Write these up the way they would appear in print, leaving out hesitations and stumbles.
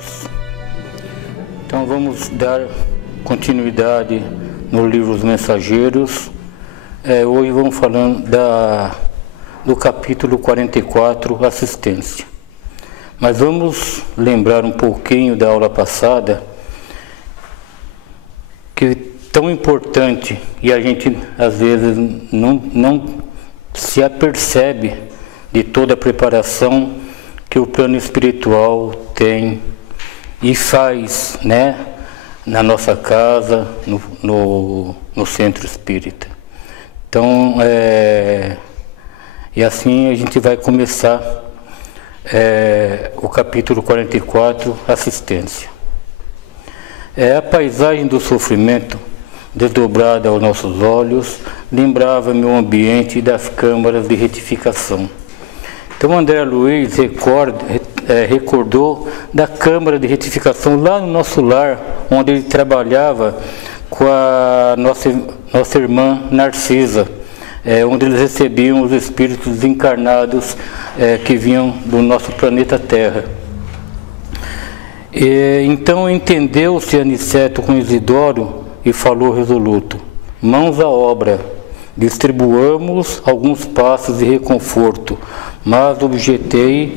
amados. Então vamos dar continuidade no livro Os Mensageiros. Hoje vamos falando do capítulo 44, Assistência. Mas vamos lembrar um pouquinho da aula passada, que é tão importante e a gente às vezes não se apercebe de toda a preparação que o plano espiritual tem e faz, né, na nossa casa, no centro espírita. Então, e assim a gente vai começar o capítulo 44, Assistência. A paisagem do sofrimento, desdobrada aos nossos olhos, lembrava-me o ambiente das câmaras de retificação. Então, André Luiz recordou da câmara de retificação lá no nosso lar, onde ele trabalhava com a nossa irmã Narcisa, onde eles recebiam os espíritos encarnados que vinham do nosso planeta Terra. Então entendeu-se Aniceto com Isidoro e falou resoluto: mãos à obra, distribuamos alguns passos de reconforto, mas objetei: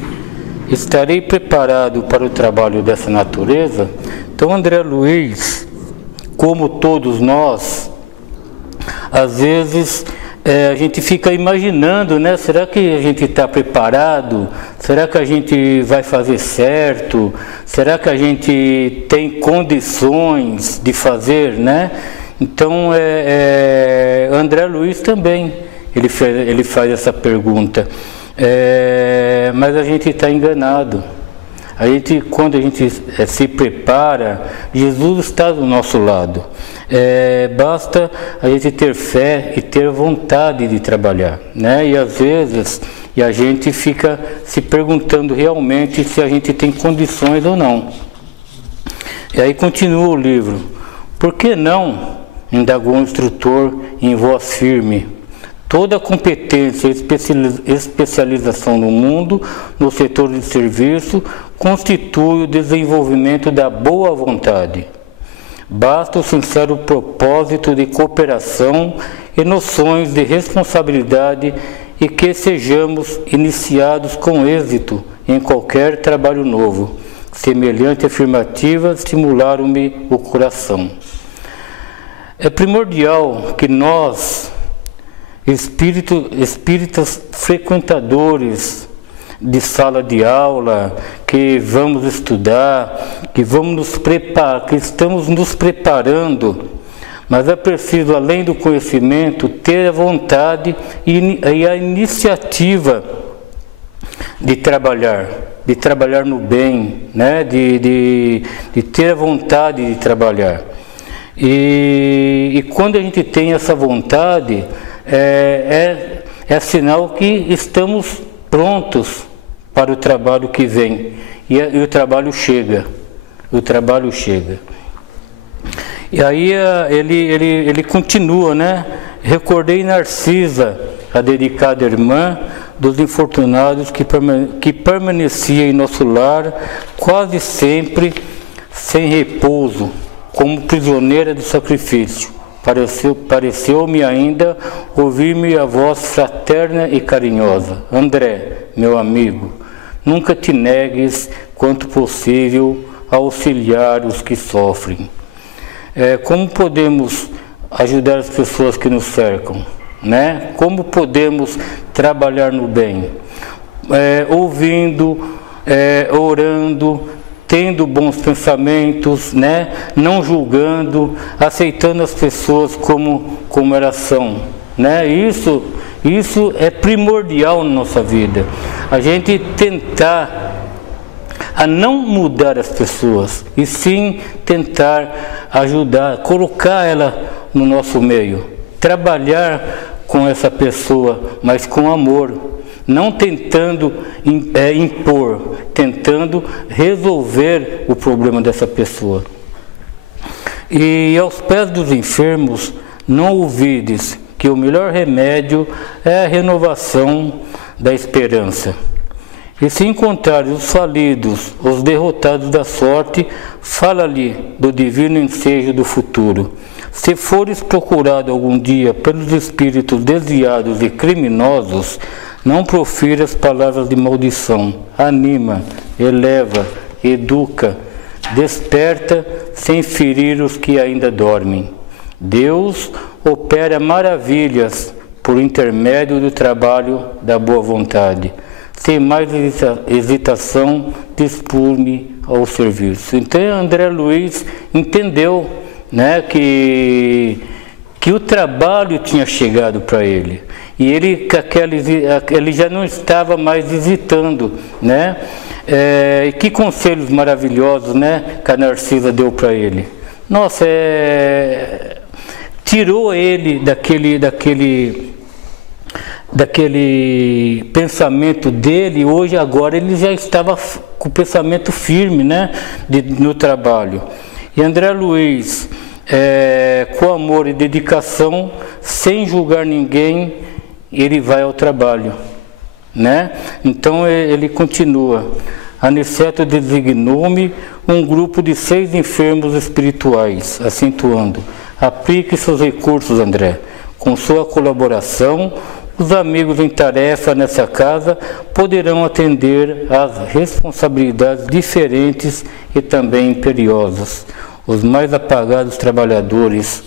estarei preparado para o trabalho dessa natureza? Então André Luiz, como todos nós, às vezes a gente fica imaginando, né? Será que a gente está preparado? Será que a gente vai fazer certo? Será que a gente tem condições de fazer, né? Então, André Luiz também, ele faz essa pergunta. Mas a gente está enganado. Quando a gente se prepara, Jesus está do nosso lado. Basta a gente ter fé e ter vontade de trabalhar, né? E às vezes a gente fica se perguntando realmente se a gente tem condições ou não. E aí continua o livro: por que não? Indagou o instrutor em voz firme. Toda competência e especialização no mundo, no setor de serviço, constitui o desenvolvimento da boa vontade. Basta o sincero propósito de cooperação e noções de responsabilidade e que sejamos iniciados com êxito em qualquer trabalho novo. Semelhante afirmativa estimularam-me o coração. É primordial que nós, espíritas frequentadores de sala de aula, que vamos estudar, que vamos nos preparar, que estamos nos preparando, mas é preciso, além do conhecimento, ter a vontade e a iniciativa de trabalhar no bem, né? de ter a vontade de trabalhar. E quando a gente tem essa vontade, é sinal que estamos prontos para o trabalho que vem, e o trabalho chega, E aí ele continua, né? Recordei Narcisa, a dedicada irmã dos infortunados que permanecia em nosso lar quase sempre sem repouso, como prisioneira do sacrifício. Pareceu-me ainda ouvir-me a voz fraterna e carinhosa: André, meu amigo, nunca te negues, quanto possível, a auxiliar os que sofrem. Como podemos ajudar as pessoas que nos cercam, né? Como podemos trabalhar no bem? Ouvindo, orando, tendo bons pensamentos, né? Não julgando, aceitando as pessoas como elas são, né? Isso é primordial na nossa vida. A gente tentar a não mudar as pessoas, e sim tentar ajudar, colocar ela no nosso meio, trabalhar com essa pessoa, mas com amor, não tentando impor, tentando resolver o problema dessa pessoa. E aos pés dos enfermos, não ouvides que o melhor remédio é a renovação da esperança. E se encontrares os falidos, os derrotados da sorte, fala-lhe do divino ensejo do futuro. Se fores procurado algum dia pelos espíritos desviados e criminosos, não profiras palavras de maldição. Anima, eleva, educa, desperta, sem ferir os que ainda dormem. Deus opera maravilhas por intermédio do trabalho da boa vontade. Sem mais hesitação, dispor-me ao serviço. Então André Luiz entendeu, né, que o trabalho tinha chegado para ele. E ele já não estava mais hesitando, né? E que conselhos maravilhosos, né, que a Narcisa deu para ele. Nossa, tirou ele daquele pensamento dele. Hoje, agora, ele já estava com o pensamento firme, né, no trabalho. E André Luiz, com amor e dedicação, sem julgar ninguém, ele vai ao trabalho, né? Então ele continua. Aniceto designou-me um grupo de 6 enfermos espirituais, acentuando: aplique seus recursos, André. Com sua colaboração, os amigos em tarefa nessa casa poderão atender às responsabilidades diferentes e também imperiosas. Os mais apagados trabalhadores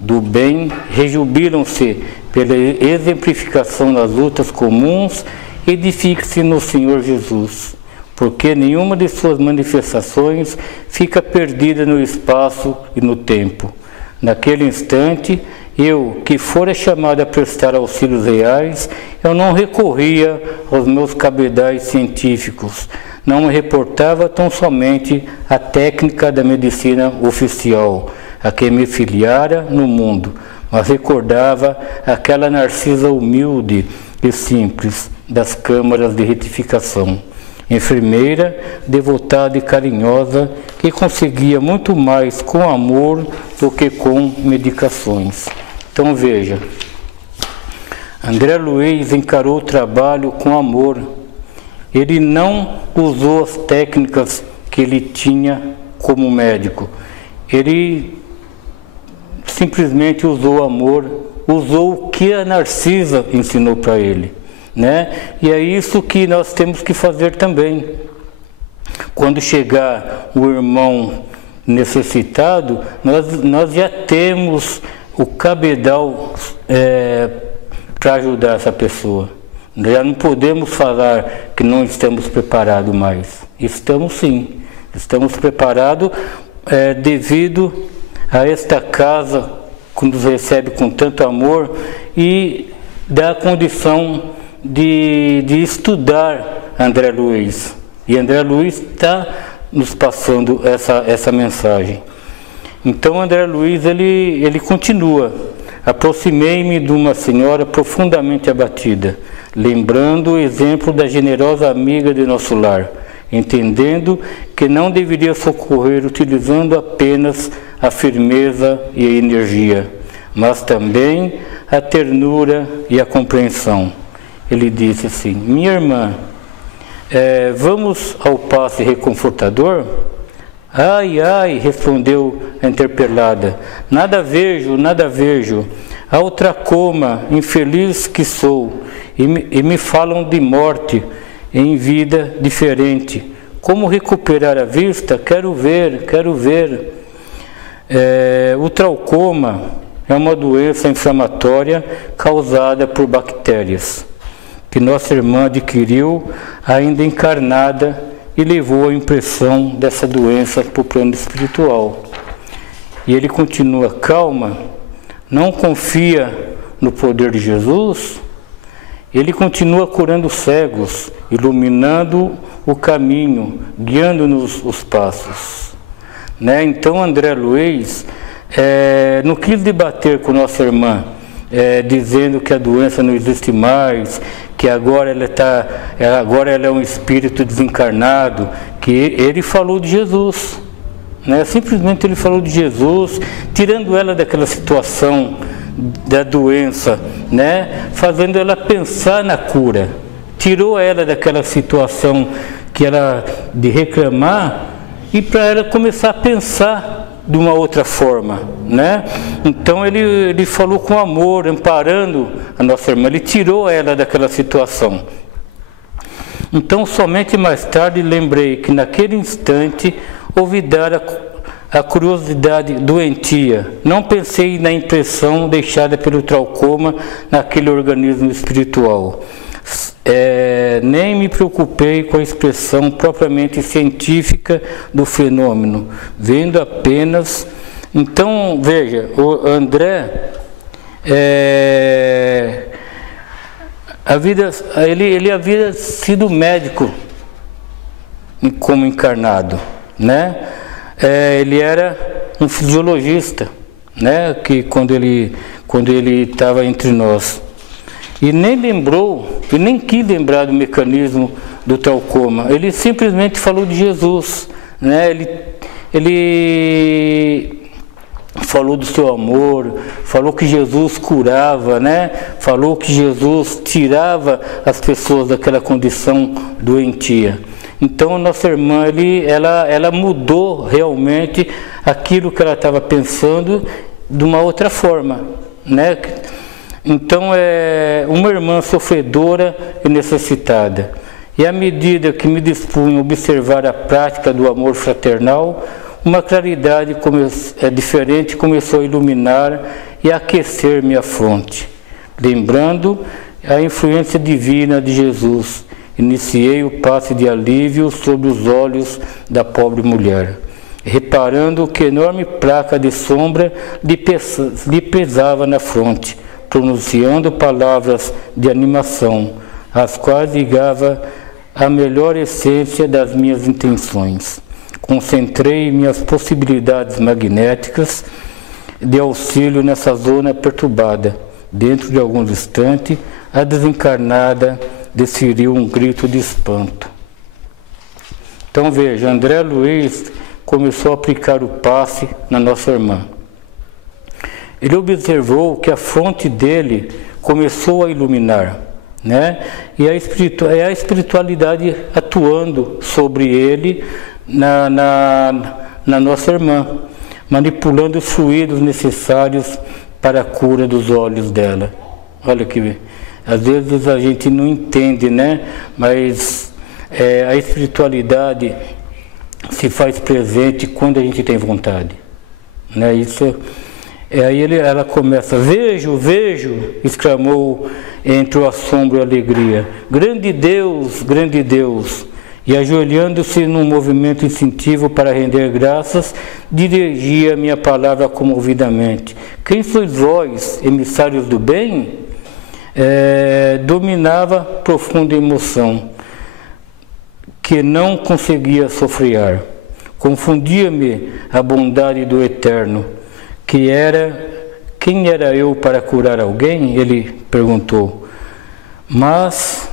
do bem rejubilam-se pela exemplificação das lutas comuns. Edifique-se no Senhor Jesus, porque nenhuma de suas manifestações fica perdida no espaço e no tempo. Naquele instante, eu, que fora chamado a prestar auxílios reais, eu não recorria aos meus cabedais científicos, não me reportava tão somente à técnica da medicina oficial, a que me filiara no mundo, mas recordava aquela Narcisa humilde e simples das câmaras de retificação, enfermeira, devotada e carinhosa, que conseguia muito mais com amor do que com medicações. Então veja, André Luiz encarou o trabalho com amor. Ele não usou as técnicas que ele tinha como médico. Ele simplesmente usou amor, usou o que a Narcisa ensinou para ele, né? E é isso que nós temos que fazer também. Quando chegar o irmão necessitado, nós já temos o cabedal para ajudar essa pessoa. Já não podemos falar que não estamos preparados mais. Estamos sim, estamos preparados devido a esta casa que nos recebe com tanto amor e dá a condição de estudar André Luiz. E André Luiz está nos passando essa mensagem. Então André Luiz ele continua: aproximei-me de uma senhora profundamente abatida, lembrando o exemplo da generosa amiga de nosso lar, entendendo que não deveria socorrer utilizando apenas a firmeza e a energia, mas também a ternura e a compreensão. Ele disse assim: minha irmã, vamos ao passe reconfortador? Ai, ai, respondeu a interpelada, nada vejo, nada vejo. A outra coma, infeliz que sou, e me falam de morte em vida diferente. Como recuperar a vista? Quero ver, quero ver. O traucoma é uma doença inflamatória causada por bactérias, que nossa irmã adquiriu ainda encarnada e levou a impressão dessa doença para o plano espiritual. E ele continua: calma, não confia no poder de Jesus? Ele continua curando cegos, iluminando o caminho, guiando-nos os passos. Né? Então André Luiz não quis debater com nossa irmã, dizendo que a doença não existe mais, que agora ela é um espírito desencarnado, que ele falou de Jesus, né? Simplesmente ele falou de Jesus, tirando ela daquela situação da doença, né? Fazendo ela pensar na cura, tirou ela daquela situação que era de reclamar e para ela começar a pensar de uma outra forma, né? Então ele falou com amor, amparando a nossa irmã, ele tirou ela daquela situação. Então somente mais tarde lembrei que naquele instante ouvi dar a curiosidade doentia. Não pensei na impressão deixada pelo traucoma naquele organismo espiritual. Nem me preocupei com a expressão propriamente científica do fenômeno, vendo apenas... Então, veja, o André, ele havia sido médico como encarnado, né? Ele era um fisiologista, né? Que quando ele estava entre nós. E nem lembrou, e nem quis lembrar do mecanismo do traucoma. Ele simplesmente falou de Jesus, né? Ele falou do seu amor, falou que Jesus curava, né? Falou que Jesus tirava as pessoas daquela condição doentia. Então, nossa irmã, ela mudou realmente aquilo que ela estava pensando de uma outra forma, né? Então, uma irmã sofredora e necessitada. E à medida que me dispunha a observar a prática do amor fraternal, uma claridade diferente começou a iluminar e a aquecer minha fronte. Lembrando a influência divina de Jesus, iniciei o passe de alívio sobre os olhos da pobre mulher, reparando que enorme placa de sombra lhe pesava na fronte, pronunciando palavras de animação, as quais ligava a melhor essência das minhas intenções. Concentrei minhas possibilidades magnéticas de auxílio nessa zona perturbada. Dentro de alguns instantes, a desencarnada desferiu um grito de espanto. Então veja, André Luiz começou a aplicar o passe na nossa irmã. Ele observou que a fronte dele começou a iluminar, né? E a espiritualidade atuando sobre ele na nossa irmã, manipulando os fluidos necessários para a cura dos olhos dela. Olha que às vezes a gente não entende, né? Mas a espiritualidade se faz presente quando a gente tem vontade, né? Isso. Aí ela começa, vejo, exclamou entre o assombro e a alegria, grande Deus, e ajoelhando-se num movimento instintivo para render graças, dirigia minha palavra comovidamente. Quem sois vós, emissários do bem? Dominava profunda emoção, que não conseguia sofrear. Confundia-me a bondade do Eterno. Quem era eu para curar alguém? Ele perguntou. Mas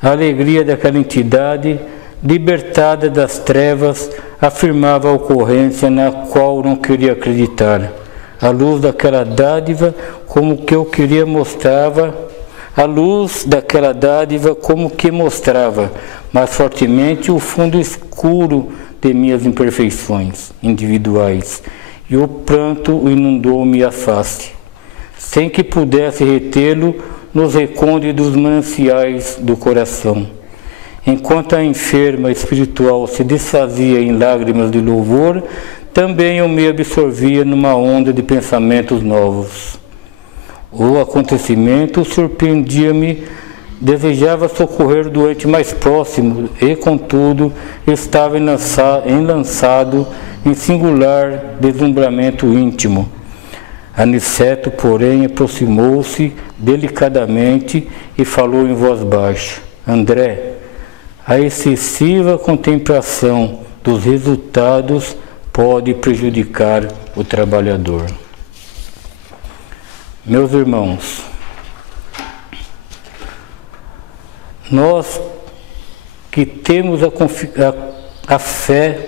a alegria daquela entidade, libertada das trevas, afirmava a ocorrência na qual não queria acreditar. A luz daquela dádiva, como que mostrava mais fortemente o fundo escuro de minhas imperfeições individuais. E o pranto inundou-me a face, sem que pudesse retê-lo nos recônditos mananciais do coração. Enquanto a enferma espiritual se desfazia em lágrimas de louvor, também eu me absorvia numa onda de pensamentos novos. O acontecimento surpreendia-me, desejava socorrer o doente mais próximo e, contudo, estava enlaçado em singular deslumbramento íntimo. Aniceto, porém, aproximou-se delicadamente e falou em voz baixa. André, a excessiva contemplação dos resultados pode prejudicar o trabalhador. Meus irmãos, nós que temos a fé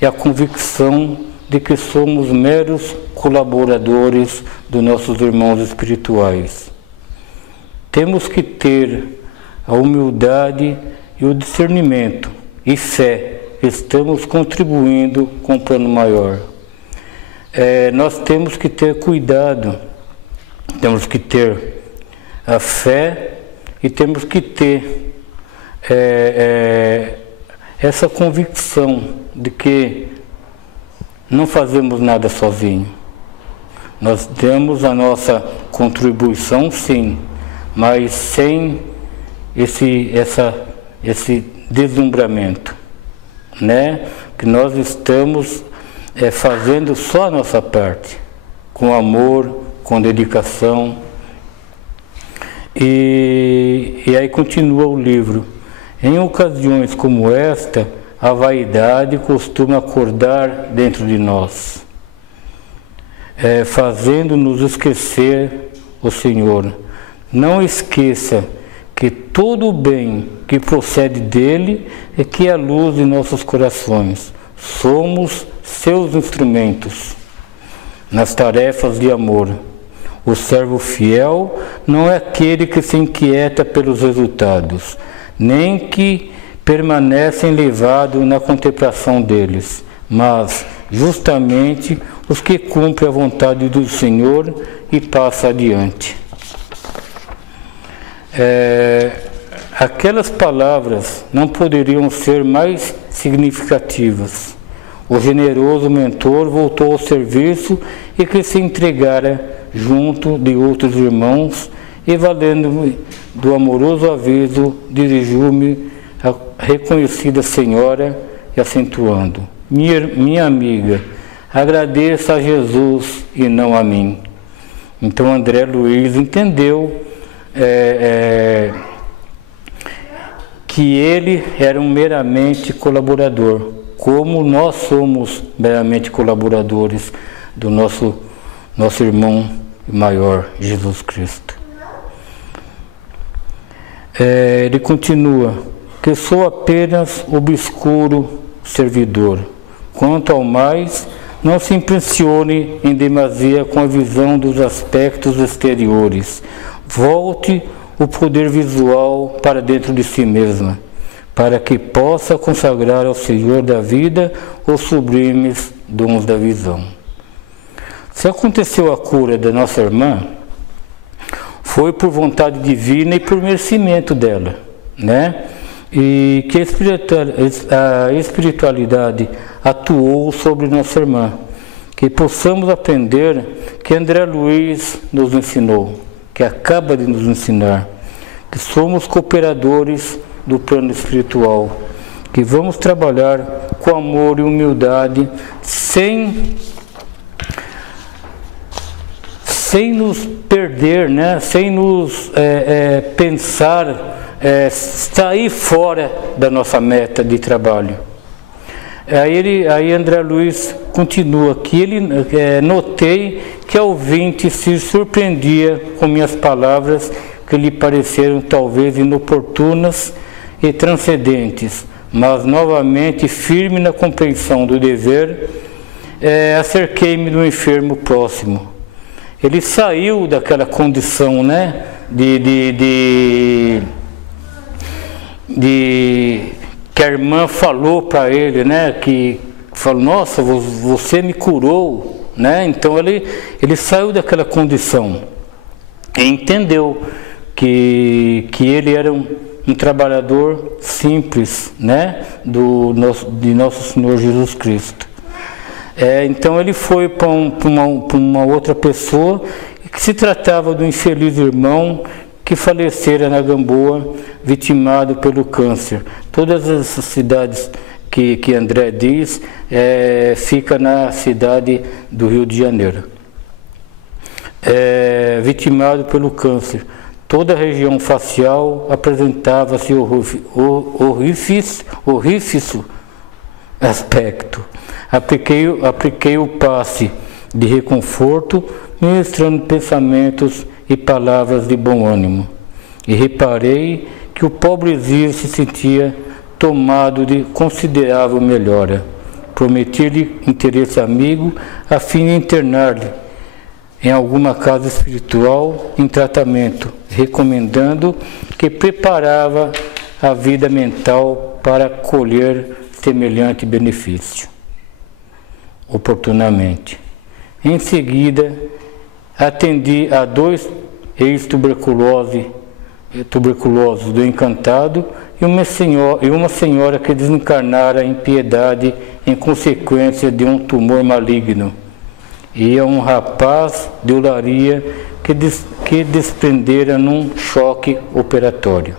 e a convicção de que somos meros colaboradores dos nossos irmãos espirituais. Temos que ter a humildade e o discernimento e fé, estamos contribuindo com um plano maior. Nós temos que ter cuidado, temos que ter a fé e temos que ter essa convicção de que não fazemos nada sozinho. Nós temos a nossa contribuição, sim, mas sem esse deslumbramento, né? Que nós estamos fazendo só a nossa parte, com amor, com dedicação. E aí continua o livro. Em ocasiões como esta, a vaidade costuma acordar dentro de nós, fazendo-nos esquecer o Senhor. Não esqueça que todo o bem que procede dele é que é a luz de nossos corações. Somos seus instrumentos nas tarefas de amor. O servo fiel não é aquele que se inquieta pelos resultados, nem que permanece elevado na contemplação deles, mas justamente os que cumprem a vontade do Senhor e passam adiante. Aquelas palavras não poderiam ser mais significativas. O generoso mentor voltou ao serviço e que se entregara junto de outros irmãos, e valendo-me do amoroso aviso, dirigiu-me à reconhecida senhora e acentuando: minha amiga, agradeça a Jesus e não a mim. Então André Luiz entendeu que ele era um meramente colaborador, como nós somos meramente colaboradores do nosso irmão maior, Jesus Cristo. Ele continua: que sou apenas obscuro servidor. Quanto ao mais, não se impressione em demasia com a visão dos aspectos exteriores. Volte o poder visual para dentro de si mesma, para que possa consagrar ao Senhor da vida os sublimes dons da visão. Se aconteceu a cura da nossa irmã, foi por vontade divina e por merecimento dela, né? E que a espiritualidade atuou sobre nossa irmã, que possamos aprender que André Luiz nos ensinou, que acaba de nos ensinar, que somos cooperadores do plano espiritual, que vamos trabalhar com amor e humildade, sem nos perder, né? Sem nos pensar, sair fora da nossa meta de trabalho. Aí André Luiz continua que notei que a ouvinte se surpreendia com minhas palavras, que lhe pareceram talvez inoportunas e transcendentes, mas novamente firme na compreensão do dever, acerquei-me do enfermo próximo. Ele saiu daquela condição, né, de que a irmã falou para ele, né, que falou: nossa, você me curou, né? Então ele saiu daquela condição e entendeu que ele era um trabalhador simples, né, de nosso Senhor Jesus Cristo. Então ele foi para uma outra pessoa, que se tratava do infeliz irmão que falecera na Gamboa, vitimado pelo câncer. Todas essas cidades que André diz, fica na cidade do Rio de Janeiro. Vitimado pelo câncer. Toda a região facial apresentava-se horrífico aspecto. Apliquei o passe de reconforto, ministrando pensamentos e palavras de bom ânimo. E reparei que o pobrezinho se sentia tomado de considerável melhora. Prometi-lhe interesse amigo a fim de internar-lhe em alguma casa espiritual em tratamento, recomendando que preparava a vida mental para colher semelhante benefício oportunamente. Em seguida, atendi a 2 ex-tuberculosos do Encantado e uma senhora que desencarnara em piedade em consequência de um tumor maligno, e a um rapaz de Olaria que desprendera num choque operatório.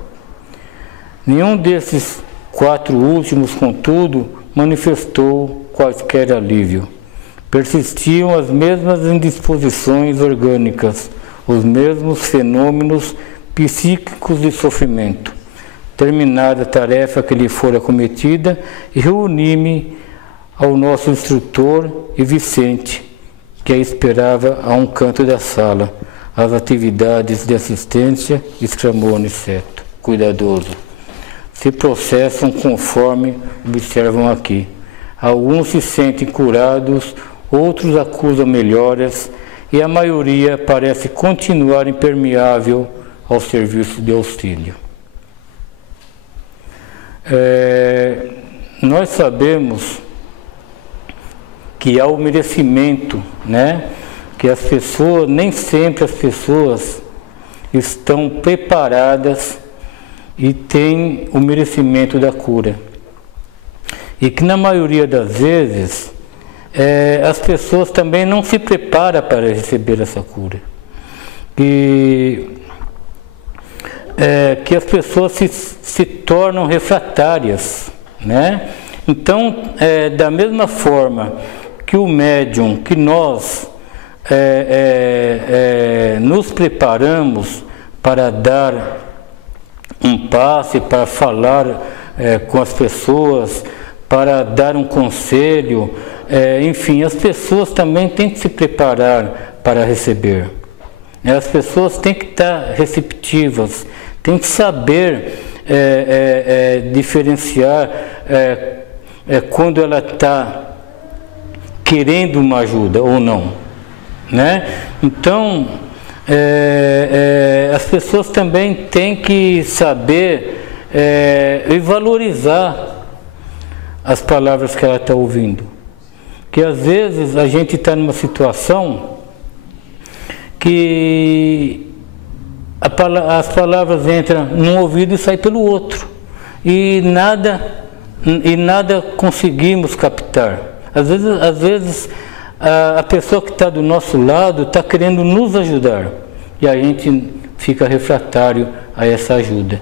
Nenhum desses 4 últimos, contudo, manifestou quaisquer alívio. Persistiam as mesmas indisposições orgânicas, os mesmos fenômenos psíquicos de sofrimento. Terminada a tarefa que lhe fora cometida, reuni-me ao nosso instrutor e Vicente, que a esperava a um canto da sala. As atividades de assistência, exclamou Aniceto, cuidadoso, se processam conforme observam aqui. Alguns se sentem curados, outros acusam melhoras, e a maioria parece continuar impermeável ao serviço de auxílio. Nós sabemos que há o merecimento, né? Que as pessoas, nem sempre as pessoas estão preparadas e têm o merecimento da cura. E que na maioria das vezes as pessoas também não se preparam para receber essa cura. Que as pessoas se tornam refratárias, né? Então, da mesma forma que o médium, que nós nos preparamos para dar um passe, para falar com as pessoas, para dar um conselho, enfim, as pessoas também têm que se preparar para receber. As pessoas têm que estar receptivas, têm que saber diferenciar quando ela está querendo uma ajuda ou não, né? Então, as pessoas também têm que saber e valorizar as palavras que ela está ouvindo. Que às vezes a gente está numa situação que as palavras entram num ouvido e saem pelo outro, e nada conseguimos captar. Às vezes a pessoa que está do nosso lado está querendo nos ajudar, e a gente fica refratário a essa ajuda.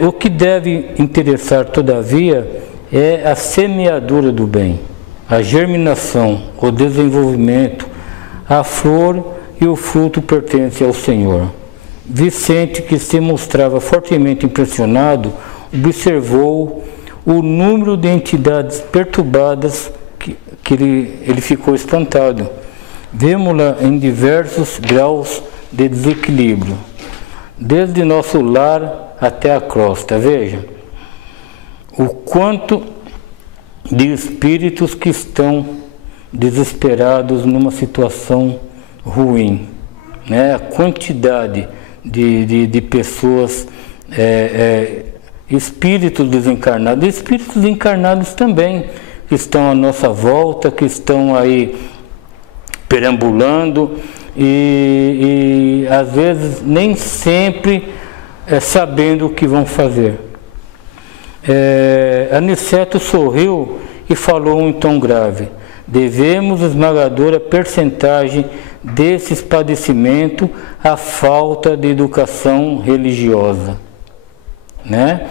O que deve interessar, todavia, é a semeadura do bem, a germinação, o desenvolvimento, a flor e o fruto pertencem ao Senhor. Vicente, que se mostrava fortemente impressionado, observou o número de entidades perturbadas que ele ficou espantado. Vemo-la em diversos graus de desequilíbrio, desde nosso lar até a crosta. Veja o quanto de espíritos que estão desesperados numa situação ruim, né? A quantidade de pessoas, espíritos desencarnados, espíritos encarnados também, que estão à nossa volta, que estão aí perambulando e às vezes nem sempre sabendo o que vão fazer. Aniceto sorriu e falou em tom grave: devemos esmagadora percentagem desses padecimentos à falta de educação religiosa, né?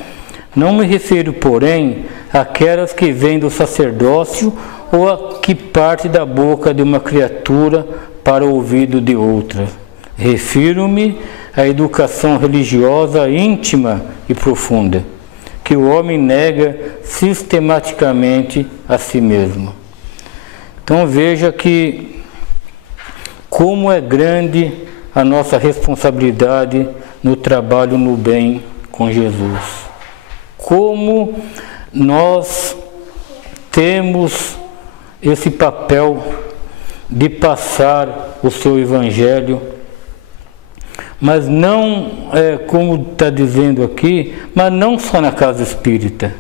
Não me refiro, porém, àquelas que vêm do sacerdócio ou a que parte da boca de uma criatura para o ouvido de outra. Refiro-me à educação religiosa íntima e profunda, que o homem nega sistematicamente a si mesmo. Então veja que como é grande a nossa responsabilidade no trabalho no bem com Jesus. Como nós temos esse papel de passar o seu Evangelho, mas não, como está dizendo aqui, mas não só na casa espírita,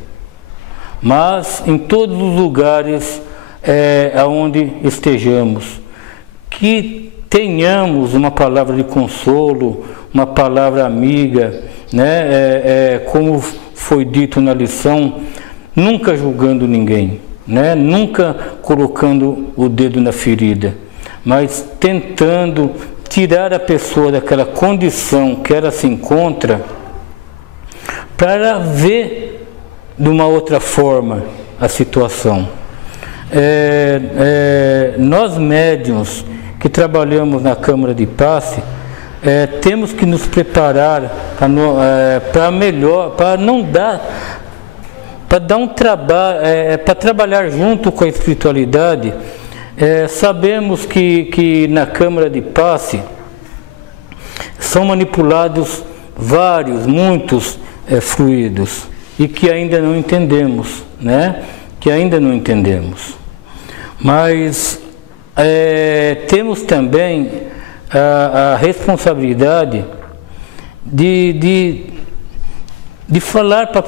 mas em todos os lugares aonde estejamos, que tenhamos uma palavra de consolo, uma palavra amiga, né? Como foi dito na lição, nunca julgando ninguém, né? Nunca colocando o dedo na ferida, mas tentando tirar a pessoa daquela condição que ela se encontra, para ver de uma outra forma a situação. Nós médiuns que trabalhamos na Câmara de Passe, temos que nos preparar para melhor, para não dar, para dar um trabalho, para trabalhar junto com a espiritualidade. Sabemos que na Câmara de Passe são manipulados muitos fluidos, e que ainda não entendemos, né? Que ainda não entendemos. Mas temos também a responsabilidade de falar para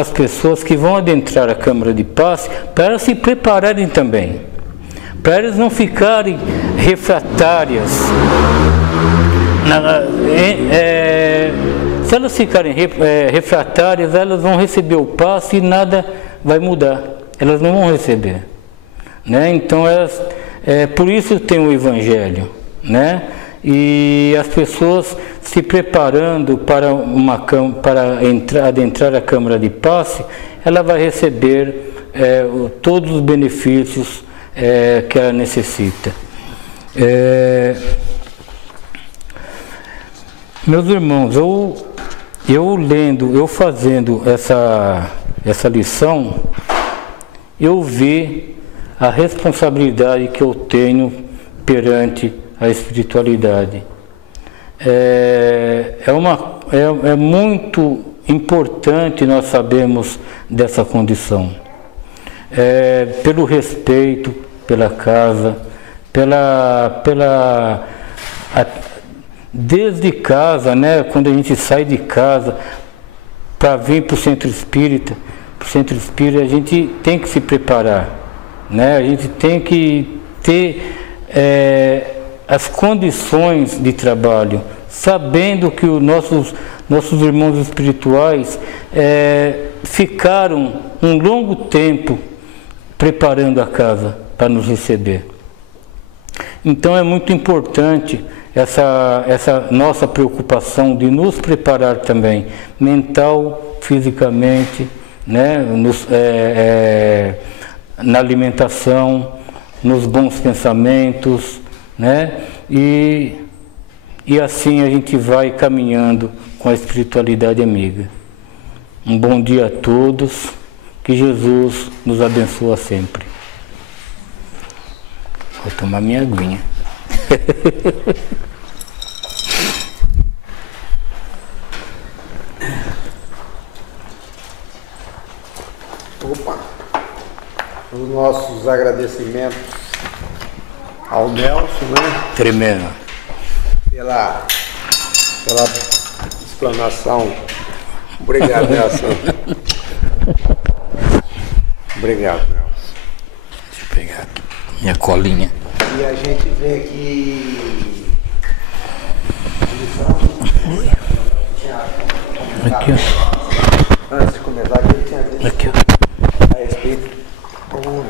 as pessoas que vão adentrar a Câmara de Passe, para elas se prepararem também, para elas não ficarem refratárias. Se elas ficarem refratárias, elas vão receber o passe e nada vai mudar, elas não vão receber, né? Então por isso tem o Evangelho, né? E as pessoas se preparando para adentrar a Câmara de Passe, ela vai receber todos os benefícios que ela necessita. Meus irmãos, eu fazendo essa lição, eu vi a responsabilidade que eu tenho perante a espiritualidade. É muito importante nós sabermos dessa condição, pelo respeito pela casa, desde casa, né? Quando a gente sai de casa para vir para o centro espírita, a gente tem que se preparar, né? A gente tem que ter as condições de trabalho, sabendo que os nossos irmãos espirituais ficaram um longo tempo preparando a casa para nos receber. Então é muito importante essa nossa preocupação de nos preparar também, mental, fisicamente, né? Na alimentação, nos bons pensamentos, né? E assim a gente vai caminhando com a espiritualidade amiga. Um bom dia a todos, que Jesus nos abençoe sempre. Vou tomar minha aguinha. Opa! Os nossos agradecimentos ao Nelson, né? Tremendo. Pela explanação. Obrigado, Nelson. Obrigado, Nelson. Deixa eu pegar aqui minha colinha. E a gente vê que aqui, ó. Antes de começar, a gente tinha visto aqui, ó. a respeito. Oh,